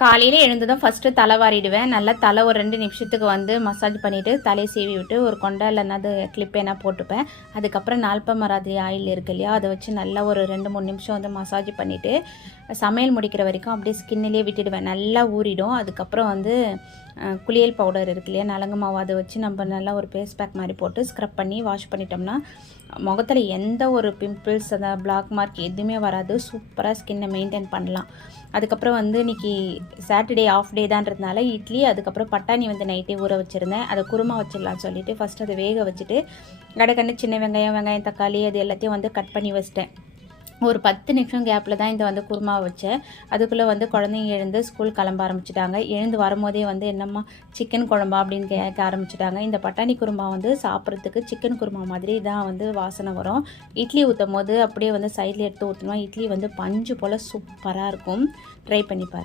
காலையில் எழுந்ததும் ஃபஸ்ட்டு தலை வாரிடுவேன். நல்லா தலை ஒரு 2 நிமிஷத்துக்கு வந்து மசாஜ் பண்ணிவிட்டு தலையை சீவி விட்டு ஒரு கொண்டை இல்லைன்னா அது கிளிப் என்ன போட்டுப்பேன். அதுக்கப்புறம் நால்பமராதி ஆயில் இருக்குது இல்லையா, அதை வச்சு நல்லா ஒரு 2-3 நிமிஷம் வந்து மசாஜ் பண்ணிவிட்டு சமையல் முடிக்கிற வரைக்கும் அப்படியே ஸ்கின்னிலே விட்டுடுவேன். நல்லா ஊறிடும். அதுக்கப்புறம் வந்து குளியல் பவுடர் இருக்கு இல்லையா, நலங்கு மாவு, அதை வச்சு நம்ம நல்லா ஒரு பேஸ்ட் பேக் மாதிரி போட்டு ஸ்க்ரப் பண்ணி வாஷ் பண்ணிட்டோம்னா முகத்தில் எந்த ஒரு பிம்பிள்ஸ் அந்த பிளாக் மார்க் எதுவுமே வராது. சூப்பராக ஸ்கின்னை மெயின்டைன் பண்ணலாம். அதுக்கப்புறம் வந்து இன்றைக்கி சாட்டர்டே ஆஃப் டே தான்றதுனால இட்லி, அதுக்கப்புறம் பட்டாணி வந்து நைட்டே ஊற வச்சுருந்தேன். அதை குருமா வச்சிடலான்னு சொல்லிவிட்டு ஃபஸ்ட்டு அதை வேக வச்சுட்டு கடக்கண்டு சின்ன வெங்காயம் தக்காளி அது எல்லாத்தையும் வந்து கட் பண்ணி வச்சிட்டேன். ஒரு 10 நிமிஷம் கேப்பில் தான் இந்த வந்து குருமா வச்சேன். அதுக்குள்ளே வந்து குழந்தைங்க எழுந்து ஸ்கூல் கிளம்ப ஆரம்பிச்சிட்டாங்க. எழுந்து வரும்போதே வந்து என்னம்மா சிக்கன் குழம்பா அப்படின்னு கேட்க ஆரம்பிச்சிட்டாங்க. இந்த பட்டாணி குருமா வந்து சாப்பிட்றதுக்கு சிக்கன் குருமா மாதிரி தான் வந்து வாசனை வரும். இட்லி ஊற்றும் போது அப்படியே வந்து சைடில் எடுத்து ஊற்றணும். இட்லி வந்து பஞ்சு போல் சூப்பராக இருக்கும். ட்ரை பண்ணி பாருங்கள்.